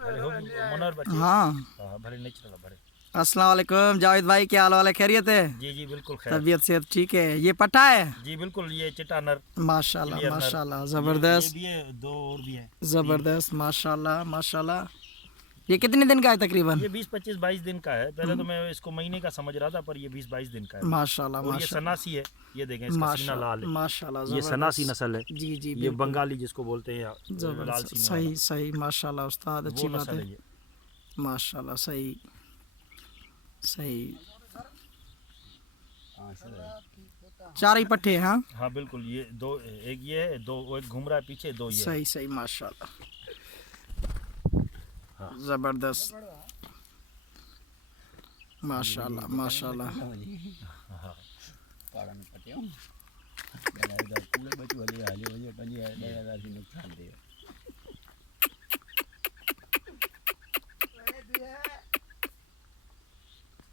हाँ। अस्सलाम वालेकुम जावेद भाई, क्या हाल है? खैरियत है? जी जी बिल्कुल खैर। तबीयत सेहत ठीक है? ये पट्टा है? जी बिल्कुल, ये चिट्टा नर। माशाल्लाह माशाल्लाह, जबरदस्त। ये भी है, दो और भी है। जबरदस्त, माशाल्लाह माशाल्लाह। ये कितने दिन का है तकरीबन? ये 20-25-22 दिन का है। पहले तो मैं इसको महीने का समझ रहा था, पर ये 20-22 दिन का है। माशाल्लाह और ये माशाल्लाह सनासी है। ये देखें, इसका सीना लाल है। माशाल्लाह, ये सनासी नस्ल है। जी जी ये बंगाली जिसको बोलते हैं, लाल जबरदस्त, सीने सही वाला, सही, माशाल्लाह उस्ताद, अच्छी वो बात नस्ल है। है ये। माशाल्लाह, सही सही। चार ही पट्टे हैं? हाँ हाँ बिल्कुल, ये दो, एक ये है, दो एक घूम रहा है पीछे, दो ये। सही सही, माशाल्लाह। हाँ। जबरदस्त, माशाल्लाह माशाल्लाह।